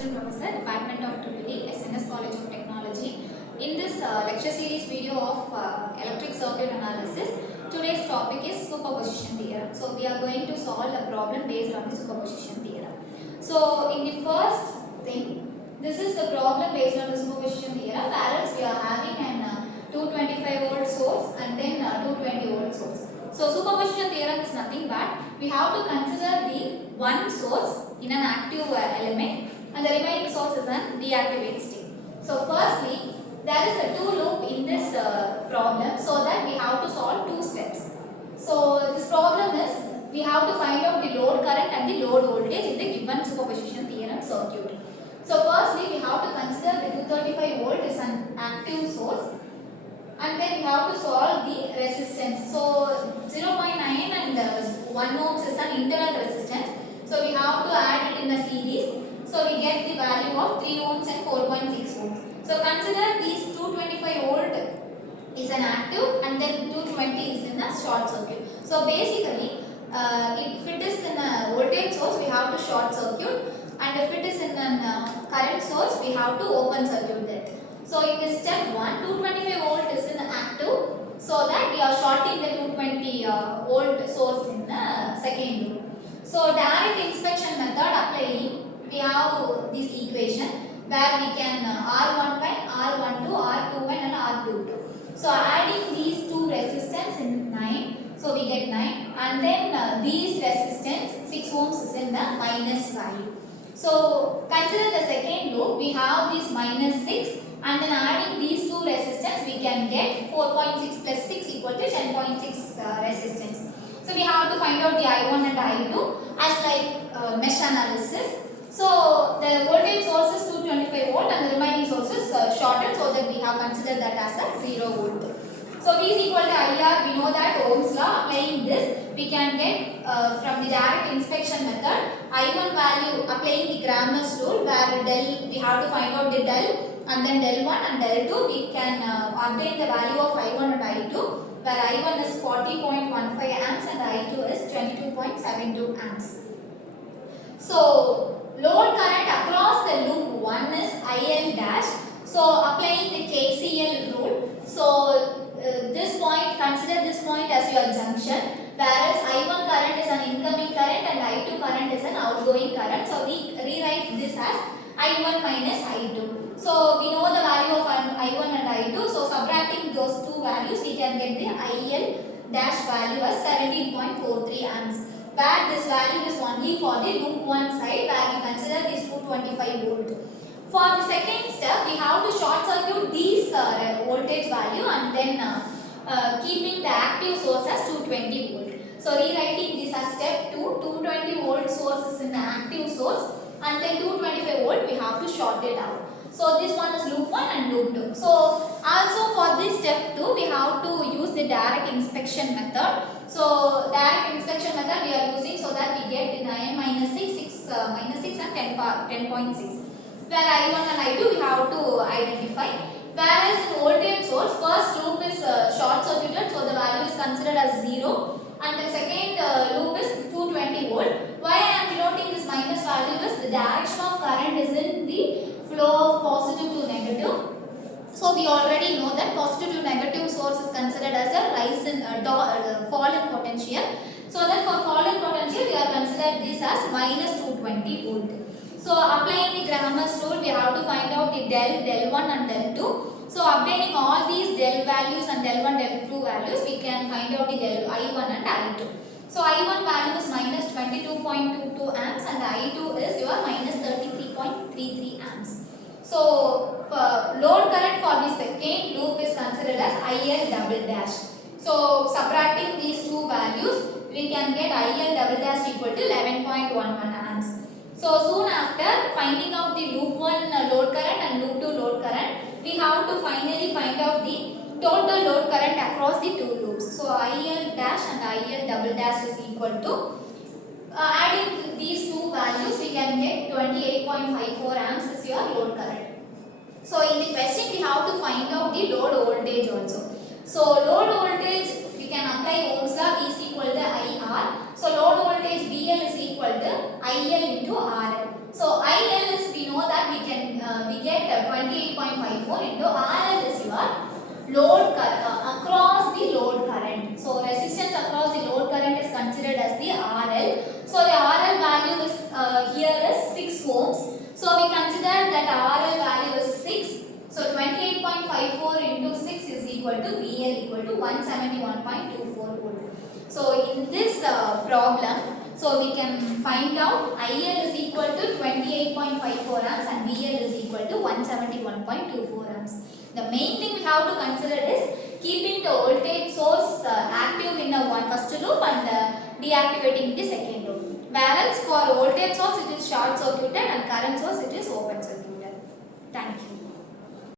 Assistant Professor, Department of EEE, SNS College of Technology. In this lecture series video of electric circuit analysis, today's topic is superposition theorem. So we are going to solve a problem based on the superposition theorem. So in the first thing, this is the problem based on the superposition theorem, whereas we are having an 225 volt source and then 220 volt source. So superposition theorem is nothing but we have to consider the one source in an active element and the remaining source is an deactivated state. So firstly, there is a two loop in this problem, so that we have to solve two steps. So this problem is we have to find out the load current and the load voltage in the given superposition theorem circuit. So firstly, we have to consider the 235 volt is an active source. And then we have to solve the resistance. So 0.9 and 1 ohms is an internal resistance. So we have to add it in the series. So we get the value of 3 ohms and 4.6 volts. So consider these 225 volt is an active and then 220 is in a short circuit. So basically, if it is in a voltage source, we have to short circuit, and if it is in a current source, we have to open circuit that. So in this step 1, 225 volt is in active, so that we are shorting the 220 volt source in the second loop. So direct inspection method applying, we have this equation where we can R11, R12, R21 and R22. So adding these two resistance in 9, so we get 9, and then these resistance 6 ohms is in the minus value. So consider the second loop, we have this minus 6. And then adding these two resistance, we can get 4.6 plus 6 equal to 10.6 resistance. So we have to find out the I1 and I2 as like mesh analysis. So the voltage source is 225 volt and the remaining source is shorted, so that we have considered that as a 0 volt. So V is equal to IR, we know that Ohm's law. Applying this, we can get from the direct inspection method I1 value, applying the Cramer's rule where del, we have to find out the del, and then del 1 and del 2 we can obtain the value of I1 and I2, where I1 is 40.15 amps and I2 is 22.72 amps. So load current across the loop 1 is IL dash. So applying the KCL rule, so this point, consider this point as your junction, whereas I1 current is an incoming current and I2 current is an outgoing current. So we rewrite this as I1 minus I2. So we know the value of I1 and I2. So subtracting those two values, we can get the IL dash value as 17.43 amps. Where this value is only for the loop 1 side, where we consider this 225 volt. For the second step, we have to short circuit these voltage value and then keeping the active source as 220 volt. So rewriting this as step 2, 220 volt source is in the active source, and then 225 volt we have to short it out. So this one is loop 1 and loop 2. So also for this step 2, we have to use the direct inspection method. So direct inspection method we are using so that we get the 9 minus 6, 6 minus 6 and 10.6. Where I1 and I2 we have to identify. Whereas in voltage source, first loop is short circuited, so the value is considered as 0, and the second loop is 220 volt. Why I am denoting this minus value is the direction of current is in the flow of positive to negative. So we already know that positive to negative source is considered as a rise in fall in potential. So that for fall in potential we are considered this as minus 220 volt. So applying the Cramer's rule, we have to find out the del 1 and del 2. So obtaining all these del values and del 1, del 2 values, we can find out the del I1 and I2. So I1 value is minus 22.22 amps and I2 is your minus 33.33 amps. So load current for the second loop is considered as IL double dash. So subtracting these two values, we can get IL double dash equal to 11.11 amps. So soon after finding out the loop 1 load current and loop 2 load current, we have to finally find out the total load current across the two loops. So IL dash and IL double dash is equal to, adding these two values, we can get 28.54 amps is your load current. So in the question we have to find out the load voltage also. So load voltage, we can apply Ohm's law, V is equal to IR. So load voltage VL is equal to IL into RL. So IL is, we know that 28.54 into RL is your load across the load current. So resistance across the load current is considered as the RL. So the RL value is here is 6 ohms. So we consider that RL value is 6. So 28.54 into 6 is equal to VL equal to 171.24 volt. So in this problem, so we can find out IL is equal to 28.54 amps and VL is equal to 171.24 amps. The main thing we have to consider is keeping the voltage source active in the first loop and deactivating the second loop. Whereas for voltage source it is short circuited and current source it is open circuited. Thank you.